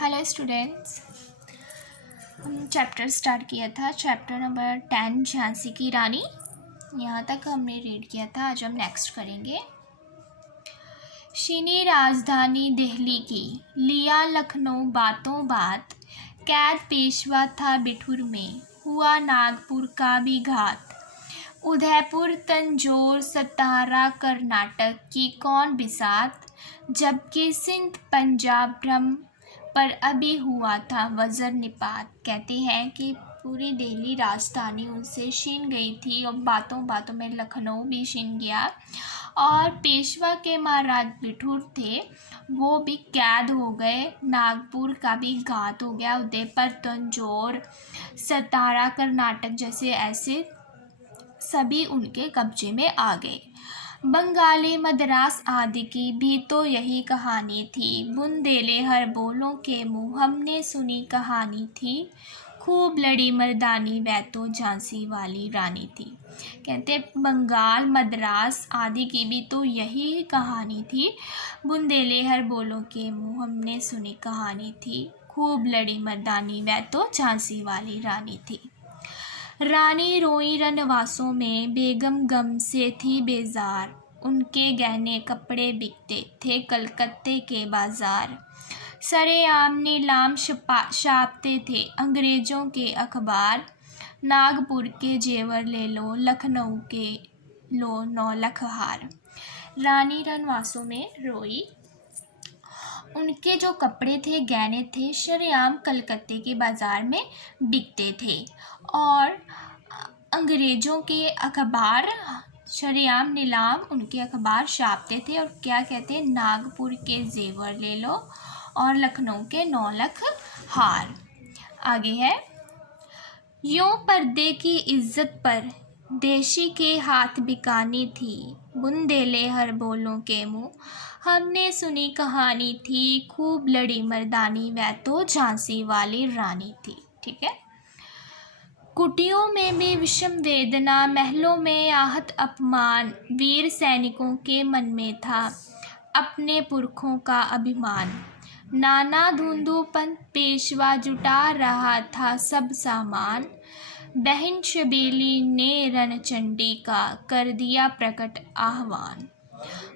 Hello students, हम chapter start किया था। चैप्टर नंबर 10 झांसी की रानी। यहाँ तक हमने रीड किया था। आज हम नेक्स्ट करेंगे। चीनी राजधानी दिल्ली की लिया लखनऊ बातों बात, कैद पेशवा था बिठूर में, हुआ नागपुर का भी घात। उदयपुर तंजौर सतारा कर्नाटक की कौन बिसात, जबकि सिंध पंजाब ब्रह्म पर अभी हुआ था वज़र निपात। कहते हैं कि पूरी दिल्ली राजधानी उनसे छीन गई थी और बातों बातों में लखनऊ भी छीन गया। और पेशवा के महाराज बिठूर थे, वो भी कैद हो गए। नागपुर का भी घात हो गया। उदयपुर तंजौर सतारा कर्नाटक जैसे ऐसे सभी उनके कब्जे में आ गए। बंगाली मद्रास आदि की भी तो यही कहानी थी। बुंदेले बोलों के मुँह हमने सुनी कहानी थी, खूब लड़ी मर्दानी वह तो झांसी वाली रानी थी। कहते बंगाल मद्रास आदि की भी तो यही कहानी थी। बुंदेले बोलों के मुँह हमने सुनी कहानी थी, खूब लड़ी मर्दानी वह तो झांसी वाली रानी थी। रानी रोई रनवासों में, बेगम गम से थी बेजार, उनके गहने कपड़े बिकते थे कलकत्ते के बाजार। सरेआम नीलाम छापते थे अंग्रेज़ों के अखबार, नागपुर के जेवर ले लो लखनऊ के लो 9 लाख हार। रानी रनवासों में रोई, उनके जो कपड़े थे गहने थे सरेआम कलकत्ते के बाज़ार में बिकते थे और अंग्रेज़ों के अखबार सरेआम नीलाम उनके अखबार छापते थे। और क्या कहते हैं, नागपुर के जेवर ले लो और लखनऊ के 9 लाख हार। आगे है, यूं पर्दे की इज्जत पर देशी के हाथ बिकानी थी, बुंदेले बोलों के मुँह हमने सुनी कहानी थी, खूब लड़ी मर्दानी वह तो झांसी वाली रानी थी। ठीक है। कुटियों में भी विषम वेदना, महलों में आहत अपमान, वीर सैनिकों के मन में था अपने पुरखों का अभिमान। नाना धुंधुपंत पेशवा जुटा रहा था सब सामान, बहन शबेली ने रणचंडी का कर दिया प्रकट आह्वान।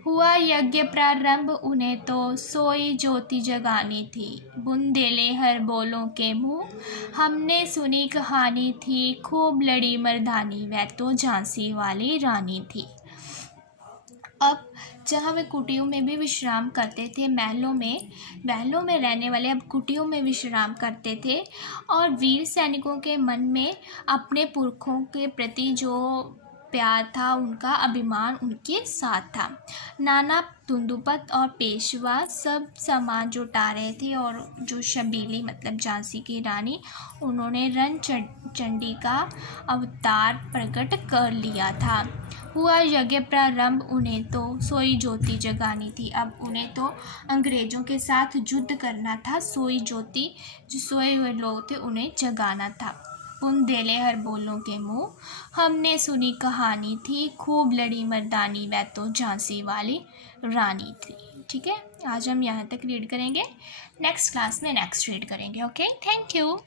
हुआ यज्ञ प्रारंभ उन्हें तो सोई ज्योति जगानी थी, बुंदेले बोलों के मुँह हमने सुनी कहानी थी, खूब लड़ी मर्दानी वह तो झांसी वाली रानी थी। अब जहाँ वे कुटियों में भी विश्राम करते थे, महलों में रहने वाले अब कुटियों में विश्राम करते थे और वीर सैनिकों के मन में अपने पुरखों के प्रति जो प्यार था, उनका अभिमान उनके साथ था। नाना धुंधुपत और पेशवा सब सामान जुटा रहे थे और जो शबीली मतलब झांसी की रानी, उन्होंने रणचंडी का अवतार प्रकट कर लिया था। हुआ यज्ञ प्रारंभ उन्हें तो सोई ज्योति जगानी थी। अब उन्हें तो अंग्रेज़ों के साथ युद्ध करना था। सोई ज्योति, जो सोए हुए लोग थे, उन्हें जगाना था। बुंदेले बोलों के मुँह हमने सुनी कहानी थी, खूब लड़ी मर्दानी वह तो झांसी वाली रानी थी। ठीक है, आज हम यहाँ तक रीड करेंगे। नेक्स्ट क्लास में नेक्स्ट रीड करेंगे। Okay, thank you.